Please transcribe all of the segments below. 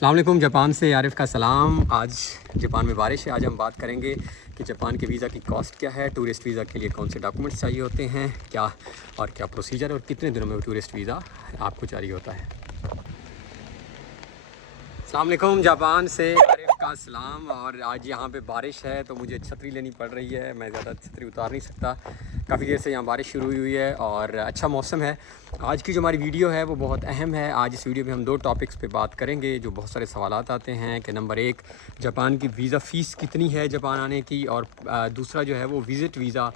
अस्सलाम वालेकुम। जापान से आरिफ का सलाम। आज जापान में बारिश है। आज हम बात करेंगे कि जापान के वीज़ा की कॉस्ट क्या है, टूरिस्ट वीज़ा के लिए कौन से डॉक्यूमेंट्स चाहिए होते हैं, क्या प्रोसीजर और कितने दिनों में वो टूरिस्ट वीज़ा आपको जारी होता है। अस्सलाम वालेकुम। जापान से आरिफ का सलाम। और आज यहाँ पे बारिश है तो मुझे छतरी लेनी पड़ रही है। मैं ज़्यादा छतरी उतार नहीं सकता। काफ़ी देर से यहाँ बारिश शुरू हुई है और अच्छा मौसम है। आज की जो हमारी वीडियो है वो बहुत अहम है। आज इस वीडियो में हम दो टॉपिक्स पे बात करेंगे जो बहुत सारे सवालात आते हैं कि नंबर एक, जापान की वीज़ा फ़ीस कितनी है जापान आने की, और दूसरा जो है वो विज़िट वीज़ा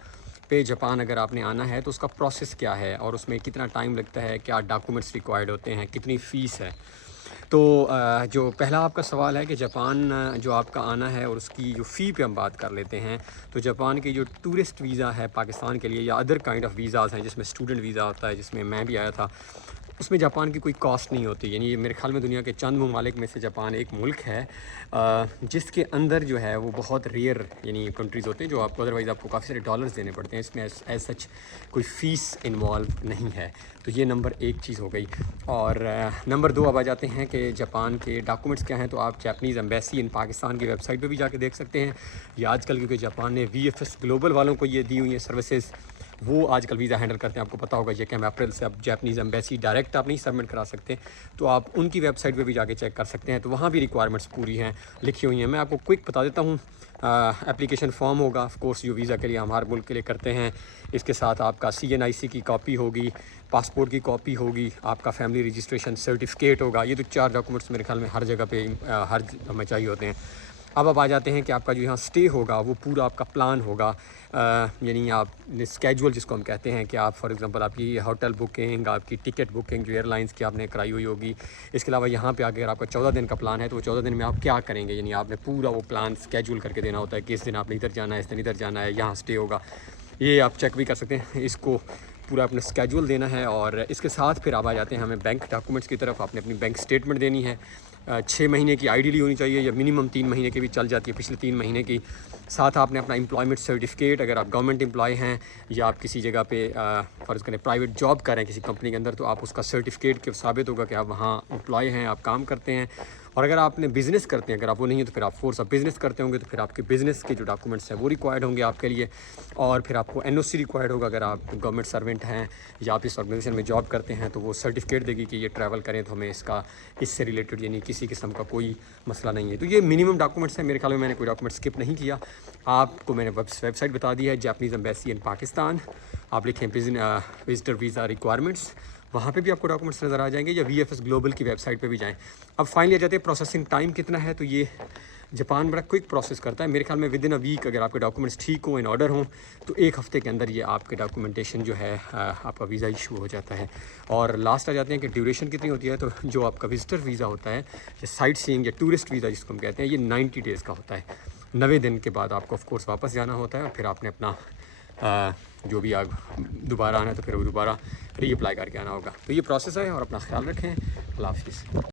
पे जापान अगर आपने आना है तो उसका प्रोसेस क्या है और उसमें कितना टाइम लगता है, क्या डॉक्यूमेंट्स रिक्वायर्ड होते हैं, कितनी फ़ीस है। तो जो पहला आपका सवाल है कि जापान जो आपका आना है और उसकी जो फ़ी पे हम बात कर लेते हैं। तो जापान की जो टूरिस्ट वीज़ा है पाकिस्तान के लिए या अदर काइंड ऑफ वीज़ाज़ हैं जिसमें स्टूडेंट वीज़ा होता है, जिसमें मैं भी आया था, उसमें जापान की कोई कॉस्ट नहीं होती। यानी ये मेरे ख़्याल में दुनिया के चंद ममालिक में से जापान एक मुल्क है जिसके अंदर जो है वो बहुत रेयर यानी कंट्रीज़ होते हैं जो आपको अदरवाइज़ आपको काफ़ी सारे डॉलर्स देने पड़ते हैं। इसमें एज सच कोई फ़ीस इन्वॉल्व नहीं है। तो ये नंबर एक चीज़ हो गई। और नंबर दो अब आ जाते हैं कि जापान के डॉक्यूमेंट्स क्या हैं। तो आप जापानीज़ एम्बेसी इन पाकिस्तान की वेबसाइट पे भी जाके देख सकते हैं। या आजकल क्योंकि जापान ने VFS ग्लोबल वालों को ये दी हुई है सर्विसेज, वो आजकल वीज़ा हैंडल करते हैं। आपको पता होगा ये कि अप्रैल से अब जापानीज़ एम्बेसी डायरेक्ट आप नहीं सबमिट करा सकते, तो आप उनकी वेबसाइट पे भी जाके चेक कर सकते हैं। तो वहाँ भी रिक्वायरमेंट्स पूरी हैं, लिखी हुई हैं। मैं आपको क्विक बता देता हूँ। एप्लीकेशन फ़ॉर्म होगा ऑफ कोर्स जो वीज़ा के लिए हम हर मुल्क के लिए करते हैं। इसके साथ आपका CNIC की कॉपी होगी, पासपोर्ट की कॉपी होगी, आपका फैमिली रजिस्ट्रेशन सर्टिफिकेट होगा। ये तो 4 डॉक्यूमेंट्स मेरे ख्याल में हर जगह पे हर हमें चाहिए होते हैं। अब आ जाते हैं कि आपका जो यहाँ स्टे होगा वो पूरा आपका प्लान होगा। यानी आप स्केजुअल जिसको हम कहते हैं कि आप फॉर एग्जांपल आपकी होटल बुकिंग, आपकी टिकट बुकिंग जो एयरलाइंस की आपने कराई हुई होगी। इसके अलावा यहाँ पे अगर आपका 14 दिन का प्लान है तो वो 14 दिन में आप क्या करेंगे, यानी आपने पूरा वो प्लान स्केजुअल करके देना होता है कि इस दिन आपने इधर जाना है, इस दिन इधर जाना है, यहाँ स्टे होगा। ये आप चेक भी कर सकते हैं। इसको पूरा अपना स्केजुअल देना है। और इसके साथ फिर आप आ जाते हैं हमें बैंक डॉक्यूमेंट्स की तरफ। आपने अपनी बैंक स्टेटमेंट देनी है। 6 महीने की आइडियली होनी चाहिए या मिनिमम 3 महीने की भी चल जाती है, पिछले 3 महीने की। साथ आपने अपना एम्प्लॉयमेंट सर्टिफिकेट, अगर आप गवर्नमेंट एम्प्लॉय हैं या आप किसी जगह पे फ़र्ज़ करें प्राइवेट जॉब कर रहे हैं किसी कंपनी के अंदर, तो आप उसका सर्टिफिकेट के साबित होगा कि आप वहाँ एम्प्लॉय हैं, आप काम करते हैं। और अगर आपने बिज़नेस करते हैं, अगर आप वो नहीं है तो फिर आप फोर्स ऑफ बिज़नेस करते होंगे, तो फिर आपके बिज़नेस के जो डॉक्यूमेंट्स हैं वो रिक्वायर्ड होंगे आपके लिए। और फिर आपको NOC रिक्वायर्ड होगा अगर आप गवर्नमेंट सर्वेंट हैं या आप इस ऑर्गेनाइजेशन में जॉब करते हैं, तो वो सर्टिफिकेट देगी कि ये ट्रैवल करें तो हमें इससे रिलेटेड यानी किसी किस्म का कोई मसला नहीं है। तो ये मिनिमम डॉक्यूमेंट्स हैं। मेरे ख्याल में मैंने कोई डॉक्यूमेंट स्किप नहीं किया। आपको मैंने वेबसाइट बता दी है, जापानीज़ एम्बेसी इन पाकिस्तान। आप लिखें विजिटर वीज़ा रिक्वायरमेंट्स, वहाँ पे भी आपको डॉक्यूमेंट्स नज़र आ जाएंगे। या VFS ग्लोबल की वेबसाइट पे भी जाएं। अब फाइनली आ जाते हैं प्रोसेसिंग टाइम कितना है। तो ये जापान बड़ा क्विक प्रोसेस करता है। मेरे ख्याल में विद इन अ वीक अगर आपके डॉक्यूमेंट्स ठीक हों, इन ऑर्डर हों, तो 1 हफ़्ते के अंदर ये आपके डॉक्यूमेंटेशन जो है आपका वीज़ा इशू हो जाता है। और लास्ट आ जाते हैं कि ड्यूरेशन कितनी होती है। तो जो आपका विजिटर वीज़ा होता है या साइट सीइंग या टूरिस्ट वीज़ा जिसको हम कहते हैं, ये 90 डेज़ का होता है। 90 दिन के बाद आपको ऑफ कोर्स वापस जाना होता है और फिर आपने अपना जो भी आप दोबारा आना है तो फिर वो दोबारा रीअप्लाई करके आना होगा। तो ये प्रोसेस है और अपना ख्याल रखें। अल्लाह हाफ़िज़।